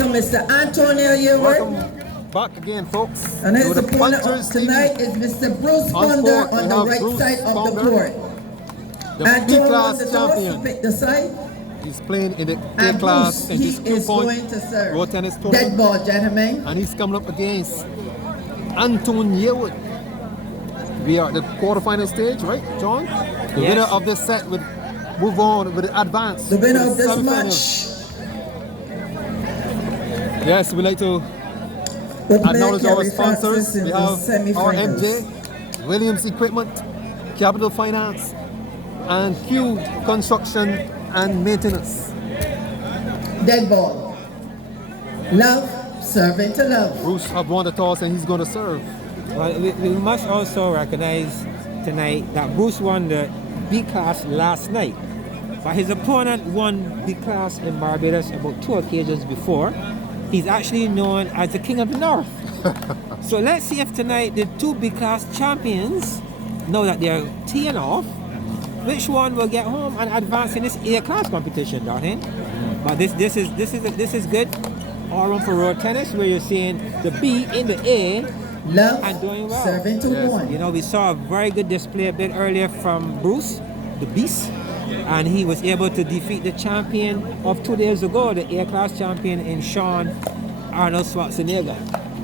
welcome Mr. Antonio Harewood. Welcome back again, folks. And his to the opponent Punchers tonight TV. is Mr. Bruce On Ponder court, on we the have right Bruce side of the Ponder, court. the Antonio won B-class the toss to champion. pick the side. He's playing in the And A-class Bruce, in he this is two-point going to serve. road tennis Dead tournament. ball, gentlemen. And he's coming up against Anton Harewood. We are at the quarterfinal stage, right, John? The winner of this set would move on with the advance. The winner to of this semifinals. match. Yes, we'd like to acknowledge our sponsors. We have RMJ, Williams Equipment, Capital Finance, and Q Construction and Maintenance. Dead ball. Love, serving to love. Bruce have won the toss and he's going to serve. Well, we must also recognize tonight that Bruce won the B class last night, but his opponent won B class in Barbados about 2 occasions before. He's actually known as the King of the North. So let's see if tonight the two B class champions, now that they're teeing off, which one will get home and advance in this A class competition, Darlene. But this is good all around for road tennis, where you're seeing the B in the A. Love, and doing well. serving to one. You know, we saw a very good display a bit earlier from Bruce, the Beast, and he was able to defeat the champion of 2 days ago, the A-class champion in Sean Arnold Schwarzenegger,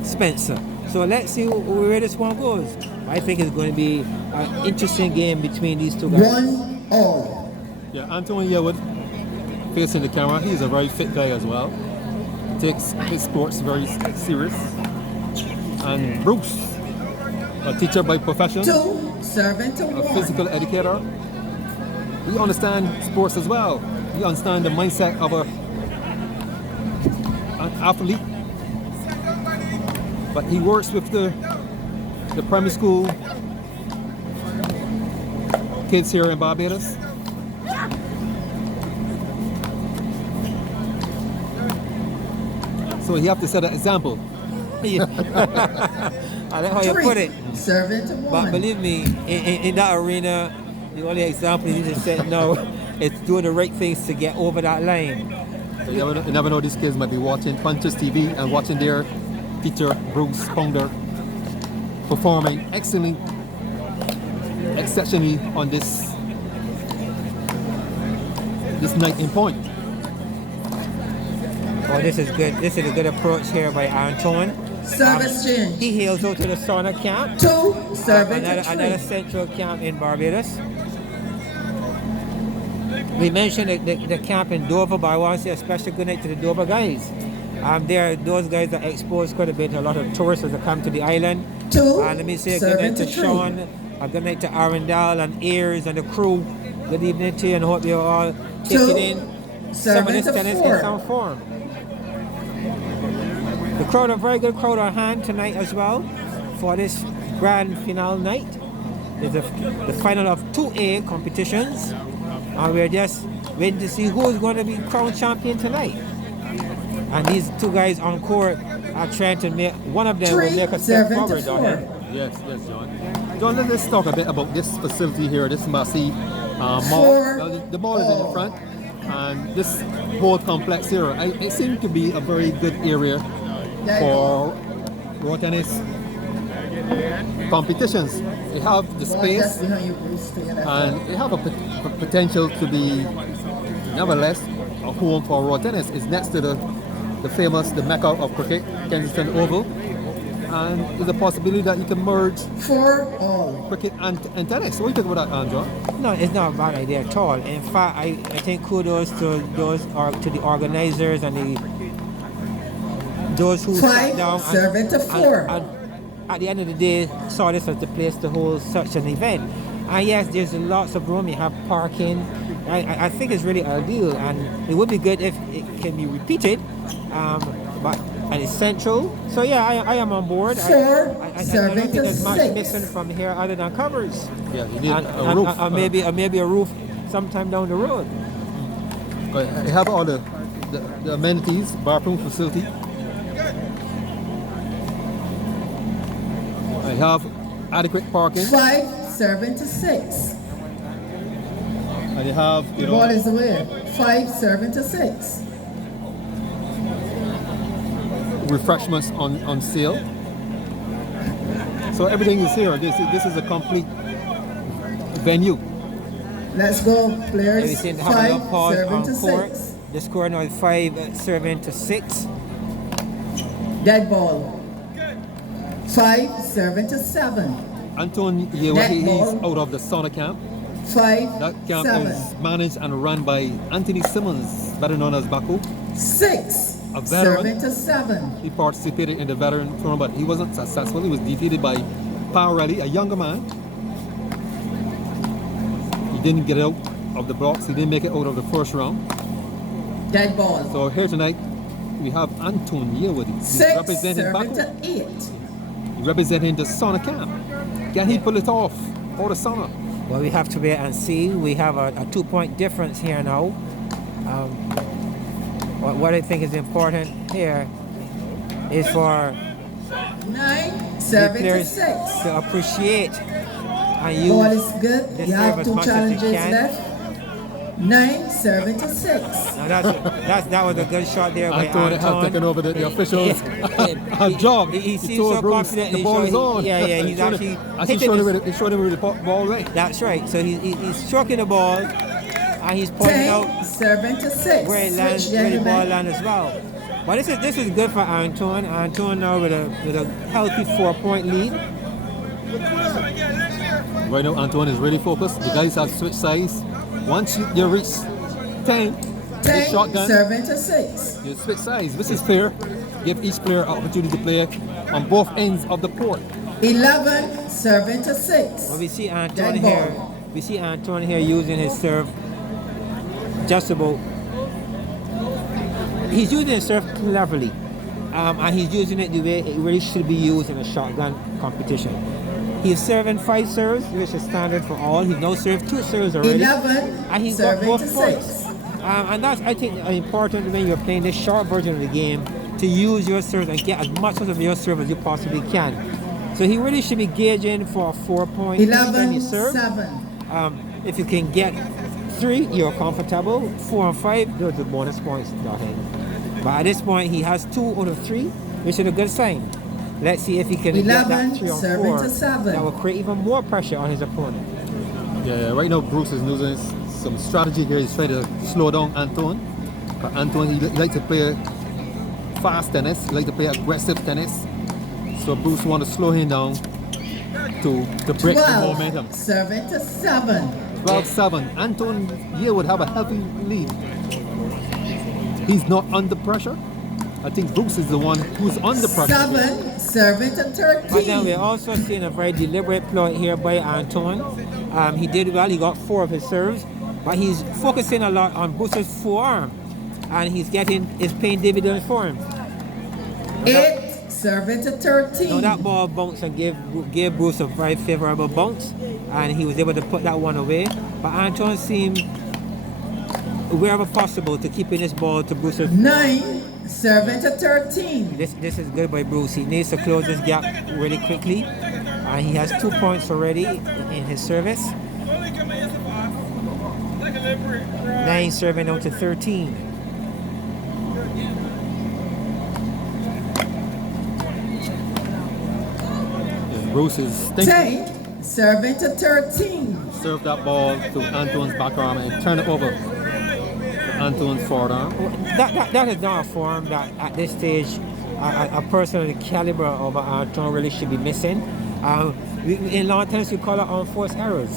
Spencer. So let's see where this one goes. I think it's going to be an interesting game between these two guys. 1-all. Yeah, Anton Harewood facing the camera. He's a very fit guy as well. Takes his sports very serious. And Bruce, a teacher by profession, 2, serving to a 1. physical educator. He understands sports as well. He understands the mindset of an athlete. But he works with the primary school kids here in Barbados. So he have to set an example. I like how you 3, put it. serving to 1. But believe me, in that arena, the only example you just said no, it's doing the right things to get over that line. You never know, these kids might be watching Punchers TV and watching their teacher, Bruce Ponder, performing exceptionally on this night in point. Oh, this is good. This is a good approach here by Anton. Service change. He hails out to the sauna camp. 2, serving to 3. Another central camp in Barbados. We mentioned the camp in Dover, but I want to say a special good night to the Dover guys. Those guys are exposed quite a bit. A lot of tourists that come to the island. 2, Let me say a good serving night to 3. Sean, a good night to Arundel and Ayers and the crew. Good evening to you, and hope you're all taking in some of this tennis in some form. The crowd, a very good crowd on hand tonight as well for this grand finale night. It's the final of 2A competitions, and we're just waiting to see who's going to be crowned champion tonight. And these two guys on court are trying to make, one of them will make a step forward, don't they? Yes, John. John, let's talk a bit about this facility here, this Massey mall. 4, Well, the mall is in the front, and this whole complex here, it seems to be a very good area for road tennis competitions. They have the space and they have a potential to be, nevertheless, a home for road tennis. It's next to the famous, the Mecca of cricket, Kensington Oval, and there's a possibility that you can merge 4-all. cricket and tennis. What do you think about that, John? No, it's not a bad idea at all. In fact, I think kudos to the organizers and those who sat down 5, serving to 4. and at the end of the day saw this as the place to hold such an event. And yes, there's lots of room. You have parking. I think it's really ideal, and it would be good if it can be repeated. And it's central. So yeah, I am on board. 4, I don't serving think to there's much 6. missing from here other than covers. Yeah, you need And a roof. maybe a roof sometime down the road. They have all the amenities, bathroom facility. I have adequate parking. 5, serving to 6. And you have, The ball is away. 5, serving to 6. refreshments on sale. So everything is here. This is a complete venue. Let's go, And we players. seem to have a 5 pause serving to on court. 6. The score now is 5 serving to 6. Dead ball. 5 serving to 7. Anton Yewa, Net he's ball. out of the sauna camp. 5 That camp 7. is managed and run by Anthony Simmons, better known as Baku. 6 A veteran. serving to 7. He participated in the veteran tournament, but he wasn't successful. He was defeated by Powerelli, a younger man. He didn't get out of the blocks. He didn't make it out of the first round. Dead ball. So here tonight, we have Anton Yewa. He's 6 representing serving Baku. to 8. He's representing the sauna camp. Can he pull it off for the sauna? Well, we have to wait and see. We have a 2-point difference here now. What I think is important here is for 9 the serving to players 6. to appreciate and Ball use is good. the You serve have as 2 much as they challenges can. left. 9 serving to 6. Now that was a good shot there by Anton have Anton. taken over the officials' job. He seems told so Bruce confident. the ball is on. Yeah, he's actually He's hitting showing this. him where the ball right. That's right. So he's stroking the ball and he's pointing 10 out serving to 6. where it lands, Switch, where the ball gentlemen. lands as well. But this is good for Anton. Anton now with a healthy 4-point lead. Right now, Antoine is really focused. The guys have switched sides. Once you reach 10, the 10 shotgun, serving to 6. you switch sides. This is fair. Give each player an opportunity to play on both ends of the court. 11 serving to 6. Well, we see Anton Dead here. ball. We see Anton here using his serve just about. He's using his serve cleverly, and he's using it the way it really should be used in a shotgun competition. He's serving 5 serves, which is standard for all. He's now served 2 serves already, 11 and he's got serving both to points. 6. And that's, I think, important when you're playing this short version of the game, to use your serve and get as much out of your serve as you possibly can. So he really should be gauging for a 4-point each time 11 you serve. 7. If you can get 3, you're comfortable. 4 and 5, those are bonus points, Dahin. But at this point, he has 2 out of 3, which is a good sign. Let's see if he can get 11 that 3 or serving 4. to 7. That will create even more pressure on his opponent. Yeah, right now Bruce is using some strategy here. He's trying to slow down Anton. But Anton, he likes to play fast tennis. He likes to play aggressive tennis. So Bruce wants to slow him down to break the 12 momentum. serving to 7. 12-7. Anton here would have a healthy lead. He's not under pressure. I think Bruce is the one who's under pressure. 7 serving to But then 13. we're also seeing a very deliberate play here by Anton. He did well, he got 4 of his serves, but he's focusing a lot on Bruce's forearm, and he's paying dividends for him. 8 serving to 13. Now that ball bounced and gave Bruce a very favorable bounce, and he was able to put that one away. But Anton seemed, wherever possible, to keeping this ball to Bruce's. 9 serving to 13. This is good by Bruce. He needs to close this gap really quickly, and he has 2 points already in his service. 9 serving out to 13. Bruce is thinking. 10 serving to 13. Serve that ball to Anton's back arm and turn it over to Anton's forward arm. That is not a form that at this stage a person of the caliber of Anton really should be missing. In lawn tennis we call it unforced errors.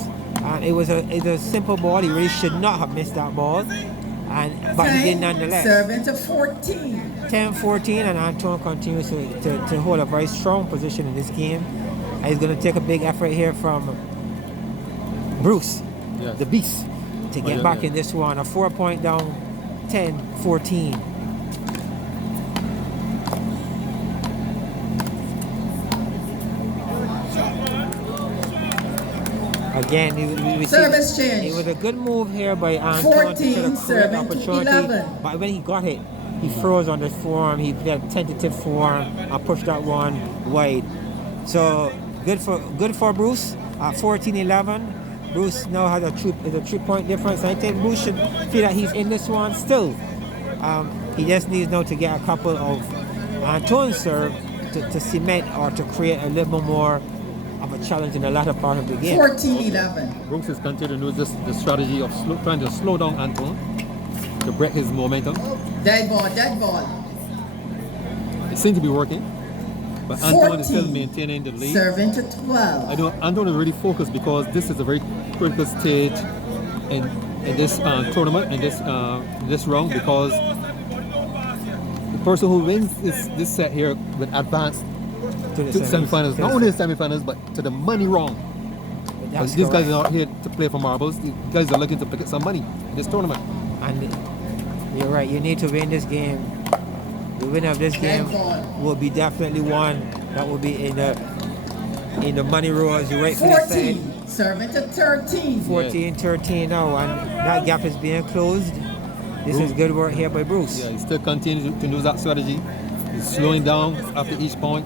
It's a simple ball. He really should not have missed that ball, but he did 10 nonetheless. serving to 14. 10-14, and Anton continues to hold a very strong position in this game. And he's going to take a big effort here from Bruce, Yes. the beast, to get yeah, back yeah. in this one. A 4-point down, 10-14. Again, we see Service change. it was a good move here by Anton 14 to create serving to opportunity. 11. But when he got it, he froze on the form. He played a tentative form and pushed that one wide. So good for Bruce at 14-11. Bruce now has a 3-point difference. I think Bruce should feel that he's in this one still. He just needs now to get a couple of Antoine's serve to cement or to create a little more of a challenge in the latter part of the game. 14-11. Bruce is continuing with the strategy of trying to slow down Antoine to break his momentum. Dead ball, dead ball. It seems to be working, but Antoine is still 14. maintaining the lead. Serving to I 12. know Antoine is really focused because this is a very critical stage in this tournament, in this round, because the person who wins this set here will advance To to the semifinals. Not only the semifinals, but to the money round. That's These guys correct. are not here to play for marbles. These guys are looking to pick up some money in this tournament. And you're right, you need to win this game. The winner of this game will be definitely one that will be in the money row, as you rightfully said. 14. Serving to 13. 14, 13 now, and that gap is being closed. This is good work here by Bruce. Yeah, he still continues to use that strategy. He's slowing down after each point.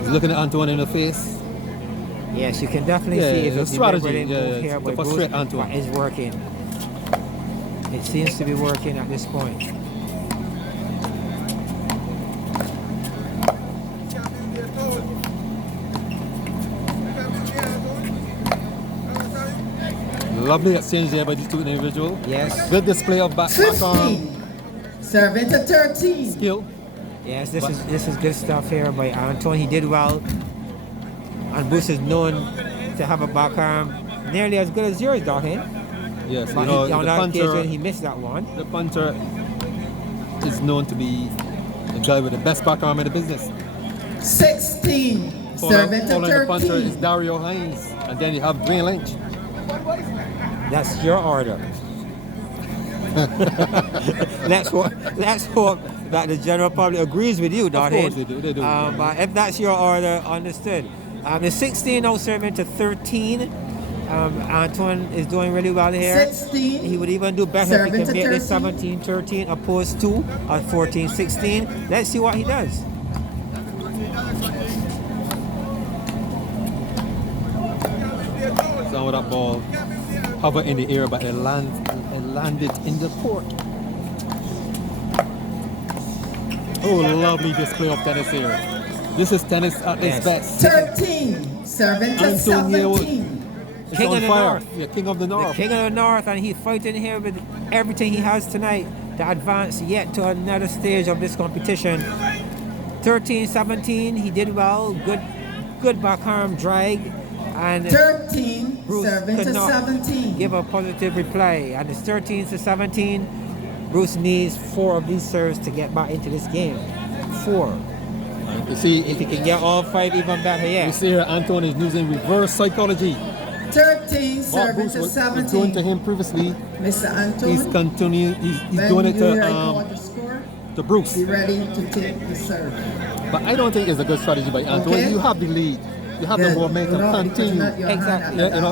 He's looking at Antoine in the face. Yes, you can definitely Yeah, see it's a it's a strategy, deliberate yeah, move it's here to by Bruce, frustrate Antoine. but it's working. It seems to be working at this point. Lovely exchange there by these two individuals. Yes, Good display of back arm 15. Serving to 13. skill. yes, this is good stuff here by Antoine. He did well, and Bruce is known to have a back arm nearly as good as yours, Darwin. Yes, But you know, on the that occasion, punter, he missed that one. the punter is known to be the guy with the best back arm in the business. 16. Serving to Following the punter is 13. Dario Hines, and then you have Dwayne Lynch. That's your order. let's hope that the general public agrees with you, Darwin. course they do, they do. But if that's your order, understood. The 16 now serving to 13. Antoine is doing really well here. 16. He would even do better if Serving he can to make this 13. 17-13 opposed to 14-16. Let's see what he does. Some of that ball hovered in the air, but it landed in the court. Oh, lovely display of tennis here. This is tennis at Yes. its best. 13. Serving to Antonio 17. It's King on of the fire. North. Yeah, King of the The North. King of the North, and he's fighting here with everything he has tonight to advance yet to another stage of this competition. 13-17, he did well. Good backarm drag, and 13. Bruce Serving could to not 17. give a positive reply. And it's 13-17. Bruce needs 4 of these serves to get back into this game. 4. You see, If he can get all 5, even better. you Yeah. see here, Antoine is using reverse psychology. 13. What Serving Bruce to was doing to 17. him previously, Mr. he's Anton, continuing. He's when doing it you hear I call to the score, Bruce. be ready to take the serve. But I don't think it's a good strategy by Antoine. Okay. You have the lead. You have the Good. momentum. No, because Continue. not your hand Exactly. at Yeah, the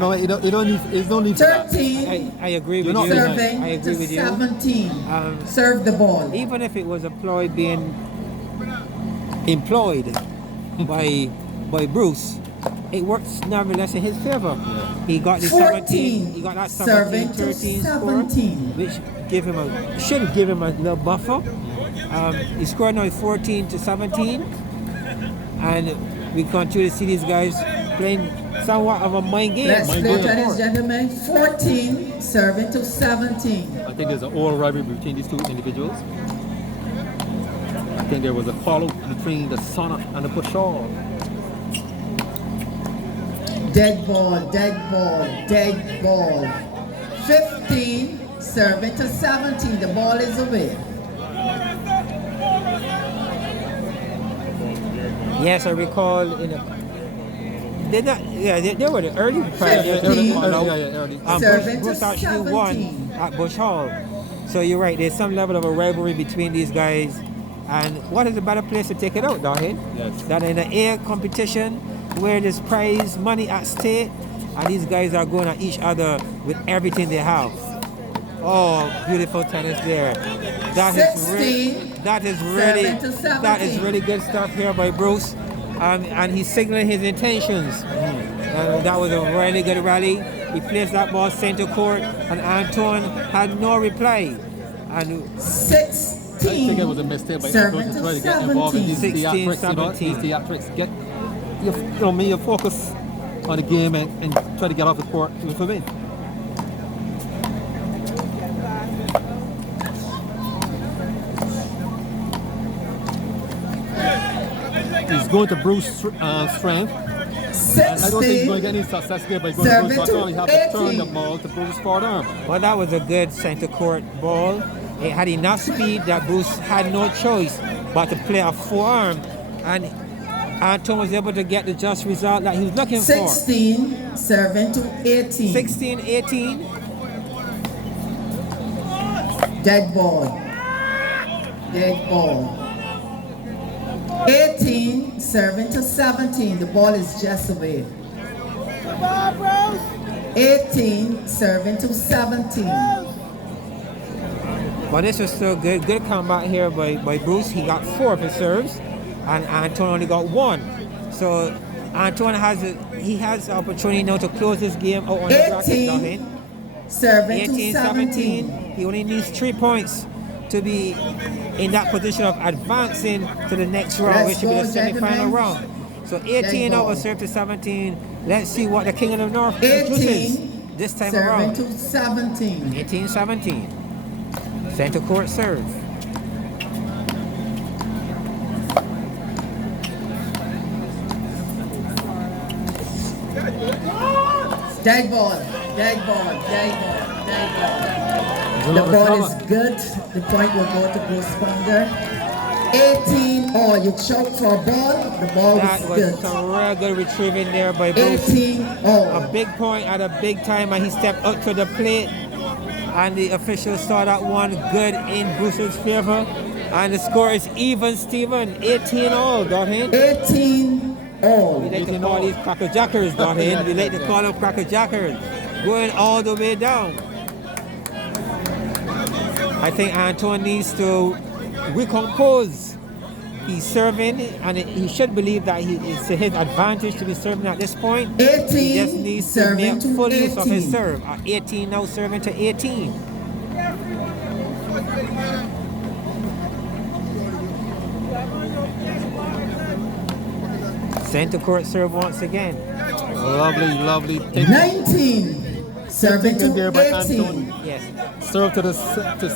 last you don't need. There's no need for that. 13. I agree You're with not you. Serving I agree to with you. 17. Um, Serve the ball. Even if it was a ploy being employed by Bruce, it works nevertheless in his favor. He got the 14, 17. He got that serving to 17-13 score, 17. which should give him a little buffer. He scored now 14-17, and we continue to see these guys playing somewhat of a mind game. Let's My play God. tennis, gentlemen. 14. Serving to 17. I think there's an old rivalry between these two individuals. I think there was a follow between the Sonnet and the Bouchard. Dead ball, dead ball, dead ball. 15. Serving to 17. The ball is away. Yes, I recall in a. They were the early pioneers. 15. Early. Serving Bruce to actually won 17. at Bush Hall. So you're right, there's some level of a rivalry between these guys. And what is a better place to take it out, Darhead? Yes. Than in an air competition where there's prize money at stake, and these guys are going at each other with everything they have. Oh, beautiful tennis there. That is 16, really, that is 7 to 17. that is really good stuff here by Bruce, and he's signaling his intentions. That was a really good rally. He placed that ball center court, and Antoine had no reply. And I think it was a mistake by Anton to try to get involved in these 16, theatrics, you know, 17. these theatrics. Get your focus on the game and try to get off the court for me. He's going to Bruce strength. I don't think he's going to get any success here by going to Bruce, but he has to turn the ball to Bruce's forward arm. Well, that was a good center court ball. It had enough speed that Bruce had no choice but to play a forearm, and Anton was able to get the just result that he was looking for. 16, serving to 18. 16-18. Dead ball. Dead ball. 18, serving to 17. The ball is just away. 18, serving to 17. But this was still good. Good comeback here by Bruce. He got 4 of his serves, and Anton only got 1. So Anton has the opportunity now to close this game out on the bracket. 18, serving to 18-17. 17. He only needs 3 points to be in that position of advancing to the next round, Let's which will be go, the semi-final gentlemen. round. So 18 Let's over go. serve to 17. Let's see what the King of the North produces 18, this time serving around. to 17. 18-17. Center court serve. Dead ball, dead ball, dead ball, dead ball. The ball is good. The point will go to Bruce Ponder. 18 all. You choke for a ball. The ball That was was good. some real good retrieving there by Bruce. 18 all. A big point at a big time, and he stepped up to the plate, and the officials saw that one good in Bruce's favor, and the score is even, Stephen. 18 all, Dothin. 18 all. We like to call these cracker jackers, Dothin. We like to call them cracker jackers, going all the way down. I think Anton needs to recompose. He's serving, and he should believe that it's to his advantage to be serving at this point. 18 He just needs to serving make to full use of his 18. serve. 18 now serving to 18. Center court serve once again. Lovely. 19 serving Taken there by to 18. Anton. Yes. Serve to the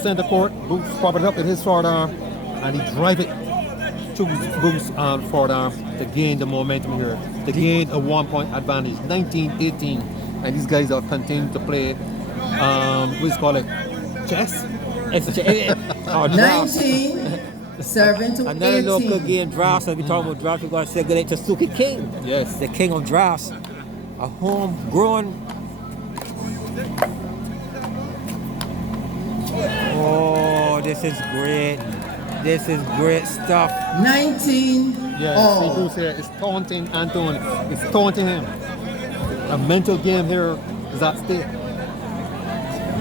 center court. Bruce pop it up in his forward arm, and he drive it to Bruce's forward arm to gain the momentum here, to gain a 1-point advantage. 19-18, and these guys are continuing to play. What do you call it? Chess. Oh, drafts. 19 serving to Another 18. local game, drafts. As we talk about drafts, we're going to say good night to Suki King. Yes. The king of drafts. A homegrown. Oh, this is great. This is great stuff. 19 Yeah, all. see Bruce here is taunting Anton. It's taunting him. A mental game here is at stake.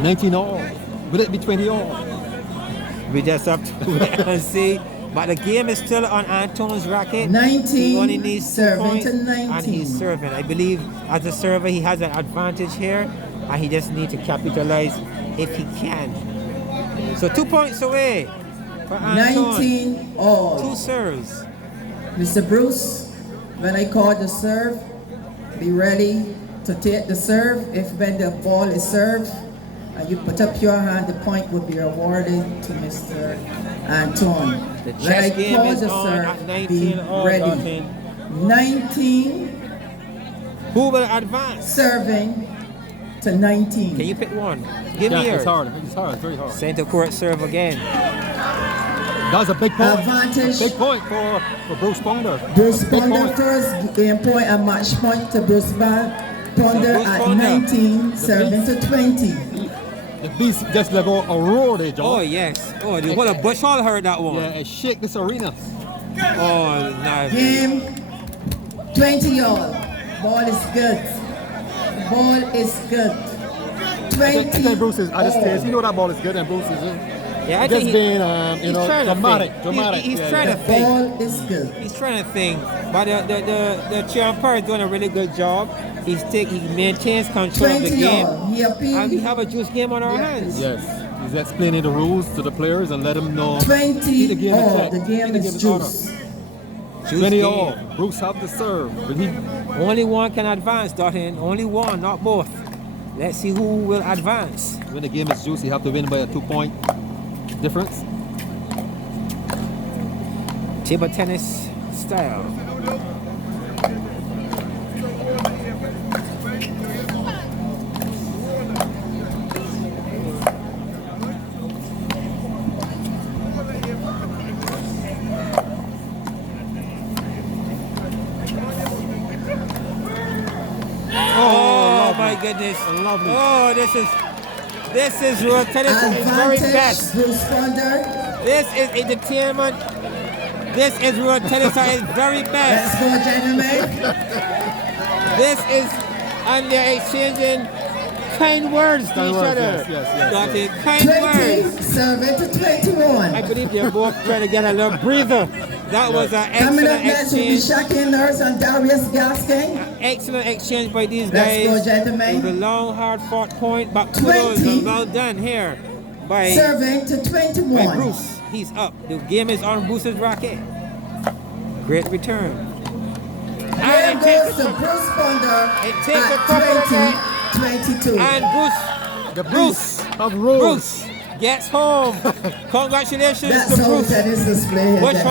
19 all. Will it be 20 all? We just have to wait and see. But the game is still on Anton's racket. 19 He only needs 2 serving points, to 19. and he's serving. I believe as a server he has an advantage here, and he just needs to capitalize if he can. So 2 points away for Anton. 19 all. 2 serves. Mr. Bruce, when I call the serve, be ready to take the serve. If when the ball is served and you put up your hand, the point will be awarded to Mr. Anton. The When chess I game call is the on serve, at be 19 all, ready. Dothin. 19 Who will advance? serving to 19. Can you pick one? Give me Yeah, yours. it's hard. It's hard. Very hard. Center court serve again. That's a big point. Advantage. Big point for Bruce Ponder. Bruce A big Ponder point. first, game point and match point to Bruce Ponder Bruce at Ponder. 19, serving to 20. The beast just let go a roar there, John. Oh yes. Oh, the whole of Bush Hall heard that one. Yeah, and shake this arena. Oh, nice. Game 20 all. Ball is good. Ball is good. I 20 think Bruce is at the all. stage. You know that ball is good, and Bruce is Yeah, I just think being, he's trying to dramatic. think. Dramatic. He's yeah, trying yeah. to think. Ball is good. He's trying to think. But the chair umpire is doing a really good job. He maintains control of the 20 game. all. He And we appealed. have a juice game on our Yeah. hands. Yes, He's explaining the rules to the players and let them know. 20 the game is all. set. The game The is game is juice. 20 all. Bruce have the serve. But he Only one can advance, Dottin. Only one, not both. Let's see who will advance. when the game is juice, you have to win by a 2-point difference. Table tennis style. Oh my goodness. Lovely. Oh, this is road tennis at its very best. Advantage, Bruce Ponder. This is entertainment. This is road tennis at its very best. Let's go, gentlemen. This is, and they're exchanging kind words to each words, other. yes. Dottin, kind 20, words. serving to 21. I believe they're both trying to get a little breather. That was an Coming up excellent next will be exchange. Shaquille Nurse and Darius Gaskin. Excellent exchange by these Let's guys. go, gentlemen. With a long, hard fought point, but kudos 20. and well done here by Serving to 21. Bruce. He's up. The game is on Bruce's racket. Great return. There And it goes takes to Bruce Ponder it takes a couple of at 20-22. and The Bruce of rules. Bruce gets home. Congratulations That's to how Bruce. tennis display. Bush